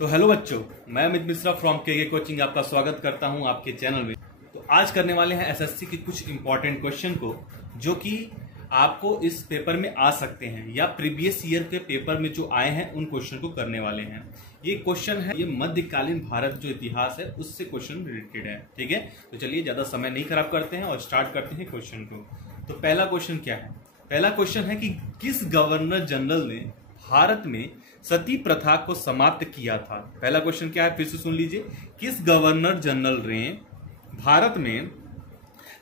तो हेलो बच्चों, मैं अमित मिश्रा फ्रॉम के कोचिंग आपका स्वागत करता हूं आपके चैनल में। तो आज करने वाले हैं एसएससी के कुछ इंपॉर्टेंट क्वेश्चन को जो कि आपको इस पेपर में आ सकते हैं या प्रीवियस ईयर के पेपर में जो आए हैं उन क्वेश्चन को करने वाले हैं। ये क्वेश्चन है, ये मध्यकालीन भारत जो इतिहास है उससे क्वेश्चन रिलेटेड है। ठीक है, तो चलिए ज्यादा समय नहीं खराब करते हैं और स्टार्ट करते हैं क्वेश्चन को। तो पहला क्वेश्चन क्या है? पहला क्वेश्चन है कि किस गवर्नर जनरल ने भारत में सती प्रथा को समाप्त किया था? पहला क्वेश्चन क्या है, फिर से सुन लीजिए। किस गवर्नर जनरल ने भारत में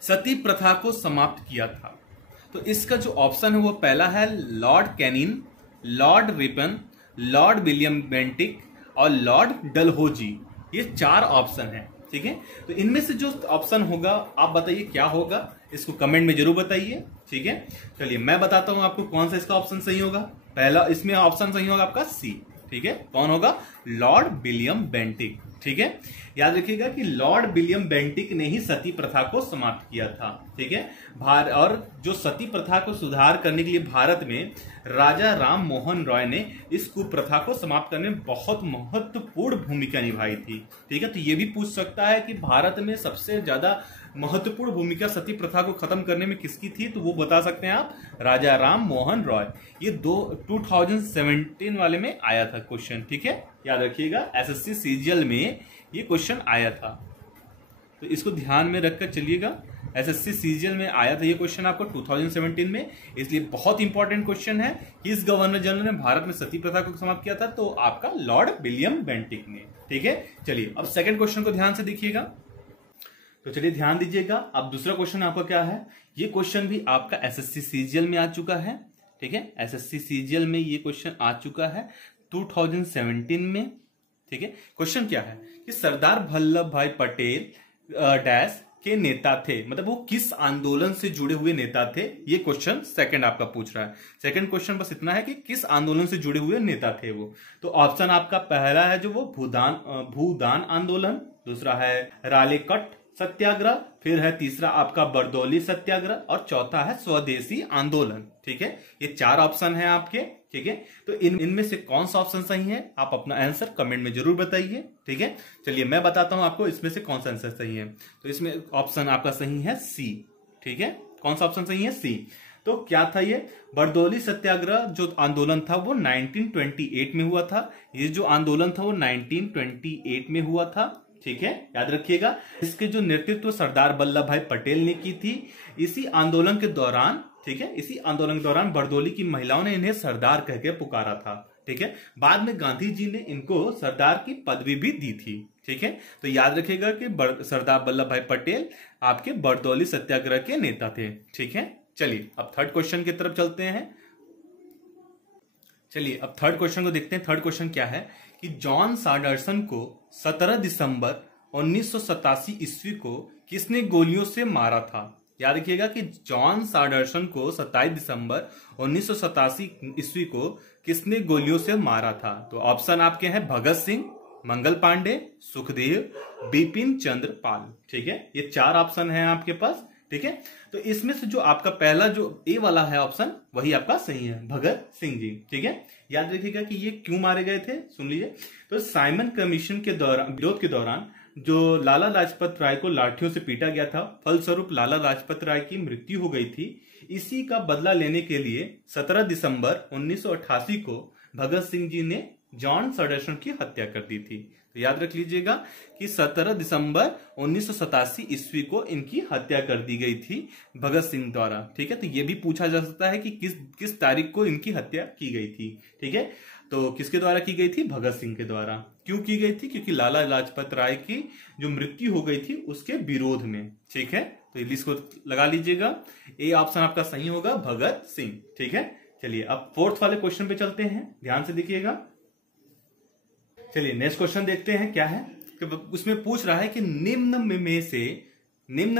सती प्रथा को समाप्त किया था? तो इसका जो ऑप्शन है वो पहला है Lord Canning, Lord Ripon, Lord William Bentinck और लॉर्ड डलहौजी। ये चार ऑप्शन है। ठीक है, तो इनमें से जो ऑप्शन होगा आप बताइए क्या होगा, इसको कमेंट में जरूर बताइए। ठीक है, चलिए मैं बताता हूं आपको कौन सा इसका ऑप्शन सही होगा। पहला इसमें ऑप्शन सही होगा आपका सी। ठीक है, कौन होगा? Lord William Bentinck. ठीक है, याद रखिएगा कि लॉर्ड विलियम बेंटिक ने ही सती प्रथा को समाप्त किया था। ठीक है, और जो सती प्रथा को सुधार करने के लिए भारत में राजा राम मोहन रॉय ने इस कुप्रथा को समाप्त करने में बहुत महत्वपूर्ण भूमिका निभाई थी। ठीक है, तो ये भी पूछ सकता है कि भारत में सबसे ज्यादा महत्वपूर्ण भूमिका सती प्रथा को खत्म करने में किसकी थी, तो वो बता सकते हैं आप, राजा राम मोहन रॉय। ये 2017 वाले में आया था क्वेश्चन। ठीक है, याद रखिएगा एसएससी सीजीएल में ये क्वेश्चन आया था, तो इसको ध्यान में रखकर चलिएगा। एसएससी सीजीएल में आया था ये क्वेश्चन आपको 2017 में, इसलिए बहुत इंपॉर्टेंट क्वेश्चन है। किस गवर्नर जनरल ने भारत में सती प्रथा को समाप्त किया था? तो आपका लॉर्ड विलियम बेंटिक ने। ठीक है, चलिए अब सेकंड क्वेश्चन को ध्यान से देखिएगा। तो चलिए ध्यान दीजिएगा। अब दूसरा क्वेश्चन आपका क्या है? ये क्वेश्चन भी आपका एसएससी सीजीएल में आ चुका है। ठीक है, एसएससी सीजीएल में ये क्वेश्चन आ चुका है 2017 में। ठीक है, क्वेश्चन क्या है कि सरदार वल्लभ भाई पटेल डैश के नेता थे, मतलब वो किस आंदोलन से जुड़े हुए नेता थे? ये क्वेश्चन सेकंड आपका पूछ रहा है। सेकंड क्वेश्चन बस इतना है कि किस आंदोलन से जुड़े हुए नेता थे वो। तो ऑप्शन आपका पहला है जो वो भूदान आंदोलन, दूसरा है रालेकट सत्याग्रह, फिर है तीसरा आपका बरदौली सत्याग्रह और चौथा है स्वदेशी आंदोलन। ठीक है, ये चार ऑप्शन है आपके। ठीक है, तो इनमें से कौन सा ऑप्शन सही है आप अपना आंसर कमेंट में जरूर बताइए। ठीक है, चलिए मैं बताता हूं आपको इसमें से कौन सा आंसर सही है। तो इसमें ऑप्शन आपका सही है सी। ठीक है, कौन सा ऑप्शन सही है? सी। तो क्या था ये? बरदौली सत्याग्रह जो आंदोलन था वो 1928 में हुआ था। ये जो आंदोलन था वो 1928 में हुआ था। ठीक है, याद रखिएगा। इसके जो नेतृत्व सरदार वल्लभ भाई पटेल ने की थी। इसी आंदोलन के दौरान, ठीक है, इसी आंदोलन के दौरान बरदौली की महिलाओं ने इन्हें सरदार कह के पुकारा था। ठीक है, बाद में गांधी जी ने इनको सरदार की पदवी भी दी थी। ठीक है, तो याद रखिएगा कि सरदार वल्लभ भाई पटेल आपके बरदौली सत्याग्रह के नेता थे। ठीक है, चलिए अब थर्ड क्वेश्चन की तरफ चलते हैं। चलिए अब थर्ड क्वेश्चन को देखते हैं। थर्ड क्वेश्चन क्या है कि जॉन सैंडरसन को 17 दिसंबर 1987 ईस्वी को किसने गोलियों से मारा था? याद रखिएगा कि जॉन सैंडरसन को 27 दिसंबर 1987 ईस्वी को किसने गोलियों से मारा था? तो ऑप्शन आपके हैं भगत सिंह, मंगल पांडे, सुखदेव, बिपिन चंद्र पाल। ठीक है, ये चार ऑप्शन है आपके पास। ठीक है, तो इसमें से जो आपका पहला जो ए वाला है ऑप्शन वही आपका सही है, भगत सिंह जी। ठीक है, याद रखिएगा कि ये क्यों मारे गए थे, सुन लीजिए। तो साइमन कमीशन के दौरान, विरोध के दौरान जो लाला लाजपत राय को लाठियों से पीटा गया था, फलस्वरूप लाला लाजपत राय की मृत्यु हो गई थी। इसी का बदला लेने के लिए 17 दिसंबर 1988 को भगत सिंह जी ने जॉन सैंडरसन की हत्या कर दी थी। तो याद रख लीजिएगा कि 17 दिसंबर 1987 ईस्वी को इनकी हत्या कर दी गई थी भगत सिंह द्वारा। ठीक है, तो ये भी पूछा जा सकता है कि किस तारीख को इनकी हत्या की गई थी। ठीक है, तो किसके द्वारा की गई थी? भगत सिंह के द्वारा। क्यों की गई थी? क्योंकि लाला लाजपत राय की जो मृत्यु हो गई थी उसके विरोध में। ठीक है, तो इसको लगा लीजिएगा, ए ऑप्शन आपका सही होगा, भगत सिंह। ठीक है, चलिए अब फोर्थ वाले क्वेश्चन पे चलते हैं, ध्यान से देखिएगा। चलिए नेक्स्ट क्वेश्चन देखते हैं क्या है। कि उसमें पूछ रहा है कि निम्न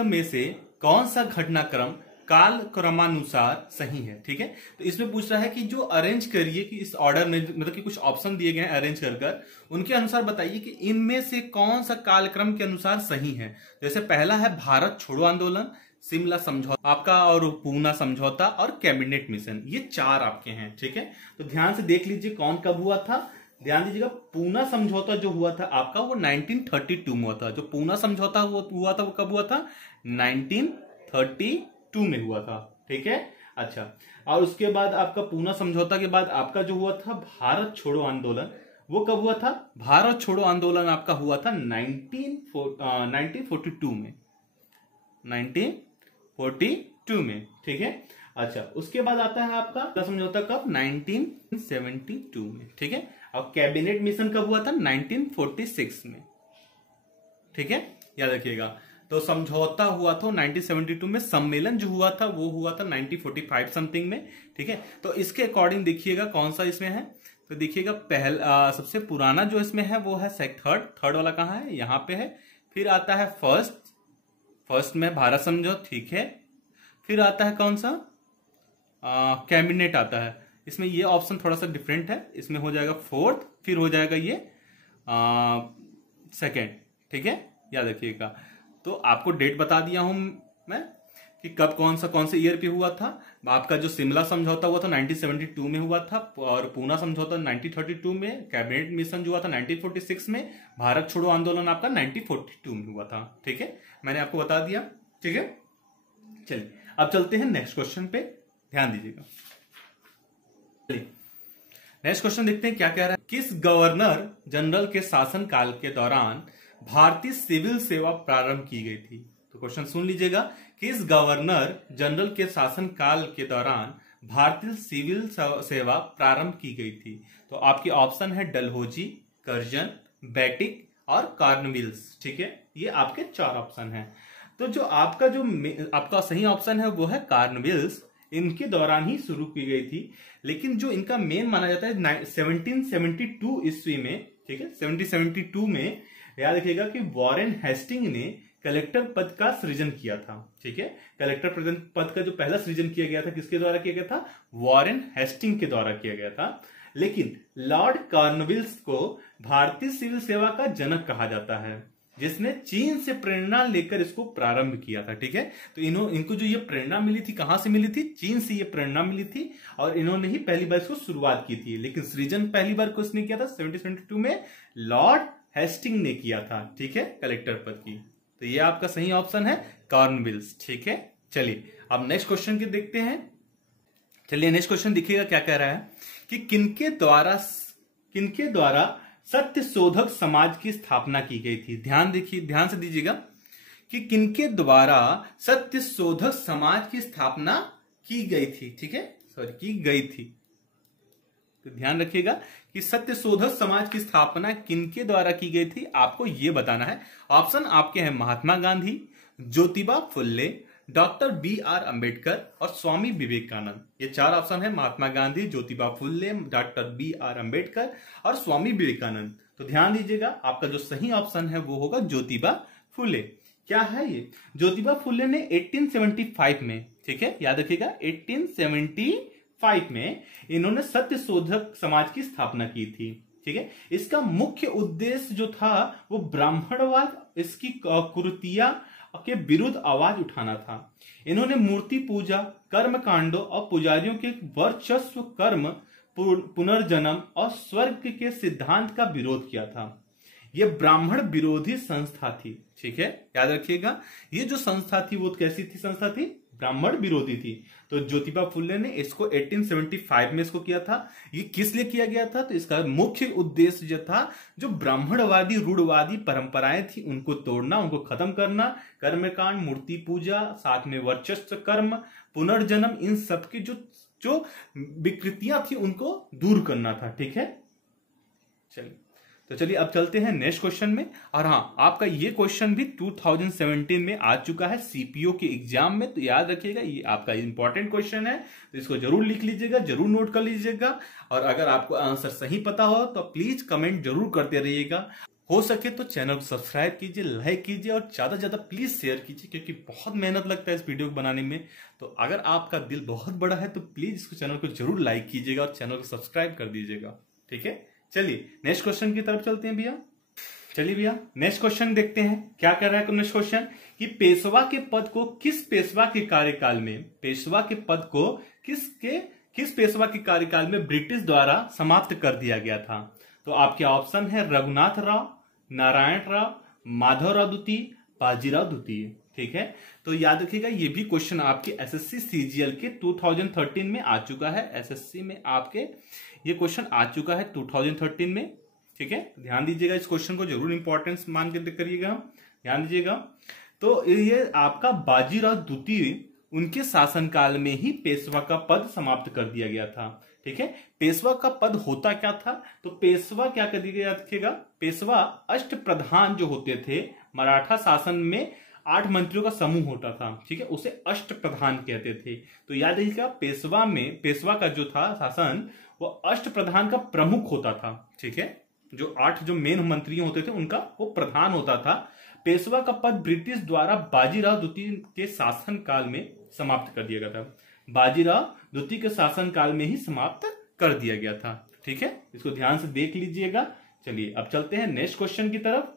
में से कौन सा घटनाक्रम काल क्रमानुसार सही है? ठीक है, तो इसमें पूछ रहा है कि जो अरेंज करिए कि इस ऑर्डर में, मतलब कि कुछ ऑप्शन दिए गए हैं अरेंज कर उनके अनुसार बताइए कि इनमें से कौन सा कालक्रम के अनुसार सही है। जैसे पहला है भारत छोड़ो आंदोलन, शिमला समझौता आपका और पूना समझौता और कैबिनेट मिशन, ये चार आपके हैं। ठीक है, तो ध्यान से देख लीजिए कौन कब हुआ था। ध्यान दीजिएगा, पूना समझौता जो हुआ था आपका वो 1932 में हुआ था। जो पूना समझौता हुआ था वो कब हुआ था? 1932 में हुआ था। ठीक है, अच्छा। और उसके बाद आपका पूना समझौता के बाद आपका जो हुआ था भारत छोड़ो आंदोलन, वो कब हुआ था? भारत छोड़ो आंदोलन आपका हुआ था 1942 में, 1942 में। ठीक है, अच्छा। उसके बाद आता है आपका समझौता कब? 1972 में। ठीक है, और कैबिनेट मिशन कब हुआ था? 1946 में। ठीक है, याद रखिएगा। तो समझौता हुआ था 1972 में, सम्मेलन जो हुआ था वो हुआ था 1945 समथिंग में। ठीक है, तो इसके अकॉर्डिंग देखिएगा कौन सा इसमें है। तो देखिएगा पहला सबसे पुराना जो इसमें है वो है थर्ड वाला कहाँ है? यहाँ पे है। फिर आता है फर्स्ट में भारत समझौता। ठीक है, फिर आता है कौन सा? कैबिनेट आता है। इसमें ये ऑप्शन थोड़ा सा डिफरेंट है, इसमें हो जाएगा फोर्थ, फिर हो जाएगा ये सेकेंड। ठीक है, याद रखिएगा। तो आपको डेट बता दिया हूं मैं कि कब कौन से ईयर पे हुआ था। आपका जो शिमला समझौता हुआ था 1972 में हुआ था, और पूना समझौता 1932 में, कैबिनेट मिशन जो हुआ था 1946 में, भारत छोड़ो आंदोलन आपका 1942 में हुआ था। ठीक है, मैंने आपको बता दिया। ठीक है, चलिए अब चलते हैं नेक्स्ट क्वेश्चन पे, ध्यान दीजिएगा। नेक्स्ट क्वेश्चन देखते हैं क्या कह रहा है। किस गवर्नर जनरल के शासन काल के दौरान भारतीय सिविल सेवा प्रारंभ की गई थी? तो क्वेश्चन सुन लीजिएगा, किस गवर्नर जनरल के शासन काल के दौरान भारतीय सिविल सेवा प्रारंभ की गई थी? तो आपके ऑप्शन है डलहौजी, कर्जन, बेटिक और कॉर्नवालिस। ठीक है, ये आपके 4 ऑप्शन हैं। तो जो आपका सही ऑप्शन है वो है कॉर्नवालिस। इनके दौरान ही शुरू की गई थी, लेकिन जो इनका मेन माना जाता है 1772 ईस्वी में। ठीक है, 1772 में याद रखिएगा कि वॉरेन हेस्टिंग ने कलेक्टर पद का सृजन किया था। ठीक है, कलेक्टर पद का जो पहला सृजन किया गया था किसके द्वारा किया गया था? वॉरेन हेस्टिंग के द्वारा किया गया था। लेकिन लॉर्ड कॉर्नवालिस को भारतीय सिविल सेवा का जनक कहा जाता है, जिसने चीन से प्रेरणा लेकर इसको प्रारंभ किया था। ठीक है, तो इनको जो ये प्रेरणा मिली थी, कहां से मिली थी? चीन से ये प्रेरणा मिली थी, और इन्होंने ही पहली बार इसको शुरुआत की थी। लेकिन सृजन पहली बार किसने किया था? 1772 में लॉर्ड हेस्टिंग ने किया था। ठीक है, कलेक्टर पद की। तो ये आपका सही ऑप्शन है कॉर्नवालिस। ठीक है, चलिए अब नेक्स्ट क्वेश्चन की देखते हैं। चलिए नेक्स्ट क्वेश्चन देखिएगा क्या कह रहा है कि किनके द्वारा सत्य शोधक समाज की स्थापना की गई थी? ध्यान से दीजिएगा कि किनके द्वारा सत्य शोधक समाज की स्थापना की गई थी। ठीक है, की गई थी। तो ध्यान रखिएगा कि सत्य शोधक समाज की स्थापना किनके द्वारा की गई थी, आपको यह बताना है। ऑप्शन आपके हैं महात्मा गांधी, ज्योतिबा फुल्ले, डॉक्टर बी.आर. अंबेडकर और स्वामी विवेकानंद। ये 4 ऑप्शन है, महात्मा गांधी, ज्योतिबा फुल्ले, डॉक्टर बी.आर. अंबेडकर और स्वामी विवेकानंद। तो ध्यान दीजिएगा, आपका जो सही ऑप्शन है वो होगा ज्योतिबा फुल्ले। क्या है ये? ज्योतिबा फुल्ले ने 1875 में, ठीक है याद रखिएगा, 1875 में इन्होंने सत्य शोधक समाज की स्थापना की थी। ठीक है, इसका मुख्य उद्देश्य जो था वो ब्राह्मणवाद, इसकी कुरीतियां के विरुद्ध आवाज उठाना था। इन्होंने मूर्ति पूजा, कर्म कांडों और पुजारियों के वर्चस्व, कर्म, पुनर्जन्म और स्वर्ग के सिद्धांत का विरोध किया था। यह ब्राह्मण विरोधी संस्था थी। ठीक है, याद रखिएगा, ये जो संस्था थी वो कैसी थी? संस्था थी ब्राह्मण विरोधी थी। तो ज्योतिबा फुल्ले ने इसको 1875 में इसको किया था। ये किस लिए किया गया था? तो इसका मुख्य उद्देश्य जो था, जो ब्राह्मणवादी रूढ़वादी परंपराएं थी उनको तोड़ना, उनको खत्म करना, कर्मकांड, मूर्ति पूजा, साथ में वर्चस्व, कर्म, पुनर्जन्म, इन सब की जो विकृतियां थी उनको दूर करना था। ठीक है, चलिए अब चलते हैं नेक्स्ट क्वेश्चन में। और हाँ, आपका ये क्वेश्चन भी 2017 में आ चुका है सीपीओ के एग्जाम में, तो याद रखिएगा ये आपका इंपॉर्टेंट क्वेश्चन है, तो इसको जरूर लिख लीजिएगा, जरूर नोट कर लीजिएगा। और अगर आपको आंसर सही पता हो तो प्लीज कमेंट जरूर करते रहिएगा। हो सके तो चैनल को सब्सक्राइब कीजिए, लाइक कीजिए और ज्यादा से ज्यादा प्लीज शेयर कीजिए, क्योंकि बहुत मेहनत लगता है इस वीडियो को बनाने में। तो अगर आपका दिल बहुत बड़ा है तो प्लीज इसको चैनल को जरूर लाइक कीजिएगा और चैनल को सब्सक्राइब कर दीजिएगा। ठीक है, चलिए नेक्स्ट क्वेश्चन की तरफ चलते हैं भैया। चलिए भैया नेक्स्ट क्वेश्चन देखते हैं क्या कर रहा है नेक्स्ट क्वेश्चन, कि पेशवा के पद को किस पेशवा के कार्यकाल में, पेशवा के पद को किस पेशवा के कार्यकाल में ब्रिटिश द्वारा समाप्त कर दिया गया था? तो आपके ऑप्शन है रघुनाथ राव, नारायण राव, माधवराव द्वितीय, बाजीराव द्वितीय। ठीक है, तो याद रखिएगा ये भी क्वेश्चन आपके एसएससी सीजीएल के 2013 में आ चुका है। एसएससी में आपके ये क्वेश्चन आ चुका है 2013 में। ठीक है, ध्यान दीजिएगा, इस क्वेश्चन को जरूर इंपॉर्टेंस मान के करिएगा, ध्यान दीजिएगा। तो ये आपका बाजीराव द्वितीय उनके शासनकाल में ही पेशवा का पद समाप्त कर दिया गया था। ठीक है, पेशवा का पद होता क्या था, तो पेशवा क्या कर दिया रखिएगा, पेशवा अष्ट प्रधान जो होते थे मराठा शासन में 8 मंत्रियों का समूह होता था। ठीक है, उसे अष्ट प्रधान कहते थे। तो याद रखिएगा पेशवा में, पेशवा का जो था शासन वो अष्ट प्रधान का प्रमुख होता था। ठीक है, जो 8 जो मेन मंत्री होते थे उनका वो प्रधान होता था। पेशवा का पद ब्रिटिश द्वारा बाजीराव द्वितीय के शासन काल में समाप्त कर दिया गया था। बाजीराव द्वितीय के शासन काल में ही समाप्त कर दिया गया था। ठीक है, इसको ध्यान से देख लीजिएगा। चलिए अब चलते हैं नेक्स्ट क्वेश्चन की तरफ।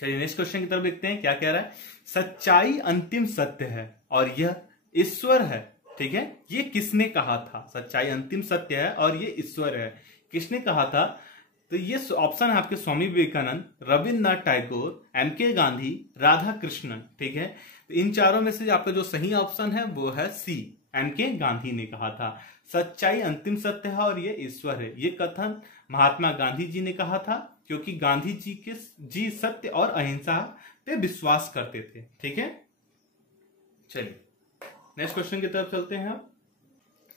चलिए नेक्स्ट क्वेश्चन की तरफ देखते हैं क्या कह रहा है। सच्चाई अंतिम सत्य है और यह ईश्वर है। ठीक है, ये किसने कहा था? सच्चाई अंतिम सत्य है और ये ईश्वर है, किसने कहा था? तो ये ऑप्शन है आपके स्वामी विवेकानंद, रविन्द्रनाथ टैगोर, एमके गांधी, राधा कृष्णन। ठीक है, तो इन चारों में से आपका जो सही ऑप्शन है वो है सी, एमके गांधी ने कहा था। सच्चाई अंतिम सत्य है और ये ईश्वर है, ये कथन महात्मा गांधी जी ने कहा था, क्योंकि गांधी जी सत्य और अहिंसा पे विश्वास करते थे। ठीक है, चलिए नेक्स्ट क्वेश्चन की तरफ चलते हैं।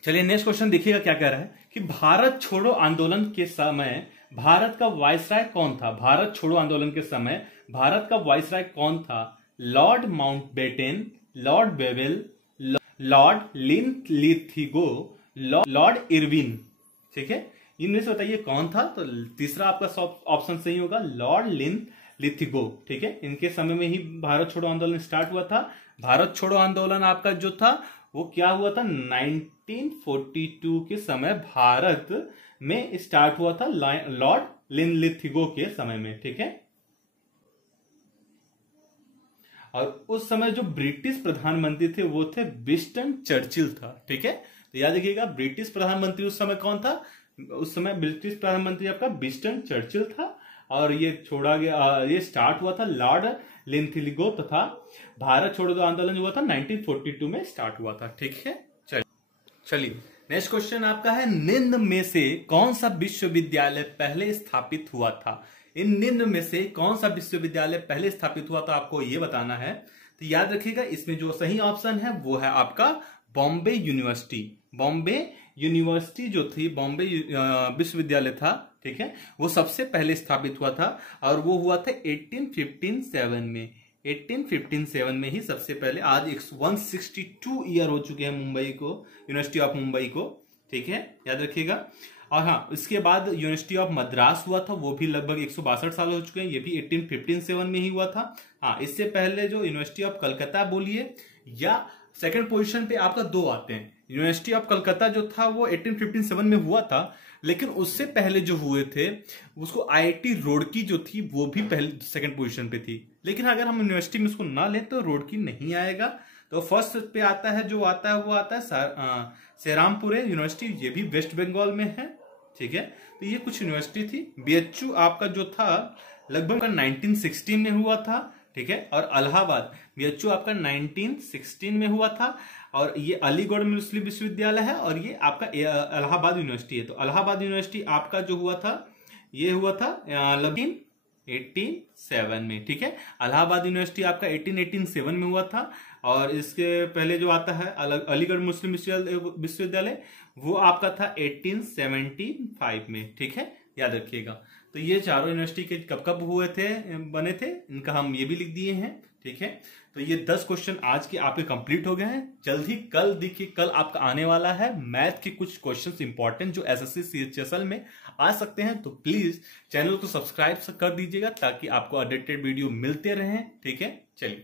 चलिए नेक्स्ट क्वेश्चन देखिएगा क्या कह रहा है कि भारत छोड़ो आंदोलन के समय भारत का वायसराय कौन था? भारत छोड़ो आंदोलन के समय भारत का वायसराय कौन था? Lord Mountbatten, Lord Wavell, Lord Linlithgow, Lord Irwin. ठीक है, इनमें से बताइए कौन था? तो तीसरा आपका ऑप्शन सही होगा, लॉर्ड लिनलिथिगो। ठीक है, इनके समय में ही भारत छोड़ो आंदोलन स्टार्ट हुआ था। भारत छोड़ो आंदोलन आपका जो था वो क्या हुआ था? 1942 के समय भारत में स्टार्ट हुआ था, लॉर्ड लिनलिथिगो के समय में। ठीक है, और उस समय जो ब्रिटिश प्रधानमंत्री थे वो थे विंस्टन चर्चिल था। ठीक है, तो याद रखिएगा ब्रिटिश प्रधानमंत्री उस समय कौन था? उस समय ब्रिटिश प्रधानमंत्री आपका विंस्टन चर्चिल था और ये छोड़ा गया, ये स्टार्ट हुआ था लॉर्ड लिनलिथिगो तथा भारत छोड़ो आंदोलन हुआ था 1942 में स्टार्ट हुआ था। ठीक है, चलिए नेक्स्ट क्वेश्चन आपका है, निम्न में से कौन सा विश्वविद्यालय पहले स्थापित हुआ था? इन निम्न में से कौन सा विश्वविद्यालय पहले स्थापित हुआ था आपको ये बताना है। तो याद रखिएगा इसमें जो सही ऑप्शन है वो है आपका बॉम्बे यूनिवर्सिटी। बॉम्बे यूनिवर्सिटी जो थी, बॉम्बे विश्वविद्यालय था, ठीक है, वो सबसे पहले स्थापित हुआ था और वो हुआ था 1857 में। 1857 में ही सबसे पहले, आज 162 ईयर हो चुके हैं मुंबई को, यूनिवर्सिटी ऑफ मुंबई को। ठीक है, याद रखिएगा। और हाँ, इसके बाद यूनिवर्सिटी ऑफ मद्रास हुआ था, वो भी लगभग 162 साल हो चुके हैं, ये भी 1857 में ही हुआ था। हाँ, इससे पहले जो यूनिवर्सिटी ऑफ कलकत्ता बोलिए या सेकंड पोजीशन पे आपका 2 आते हैं। यूनिवर्सिटी ऑफ कलकत्ता जो था वो 1857 में हुआ था, लेकिन उससे पहले जो हुए थे उसको आईआईटी रुड़की जो थी वो भी पहले सेकंड पोजीशन पे थी। लेकिन अगर हम यूनिवर्सिटी में उसको ना लें तो रुड़की नहीं आएगा, तो फर्स्ट पे आता है जो आता है वो आता है सेरामपुरे यूनिवर्सिटी, ये भी वेस्ट बंगाल में है। ठीक है, तो ये कुछ यूनिवर्सिटी थी। बीएचयू आपका जो था लगभग 1916 में हुआ था। ठीक है, और इलाहाबाद बीएचयू आपका 1916 में हुआ था, और ये अलीगढ़ मुस्लिम विश्वविद्यालय है और ये आपका इलाहाबाद यूनिवर्सिटी है। तो इलाहाबाद यूनिवर्सिटी आपका जो हुआ था ये हुआ था लगभग 1887 में। ठीक है, इलाहाबाद यूनिवर्सिटी आपका 1887 में हुआ था, और इसके पहले जो आता है अलीगढ़ मुस्लिम विश्वविद्यालय वो आपका था 1875 में। ठीक है, याद रखिएगा। तो ये चारों यूनिवर्सिटी के कब कब हुए थे, बने थे, इनका हम ये भी लिख दिए हैं। ठीक है, तो ये 10 क्वेश्चन आज के आपके कंप्लीट हो गए हैं। जल्दी कल देखिए, कल आपका आने वाला है मैथ के कुछ क्वेश्चंस इंपॉर्टेंट जो एसएससी सीएचएसएल में आ सकते हैं। तो प्लीज चैनल को सब्सक्राइब कर दीजिएगा ताकि आपको अपडेटेड वीडियो मिलते रहें। ठीक है, चलिए।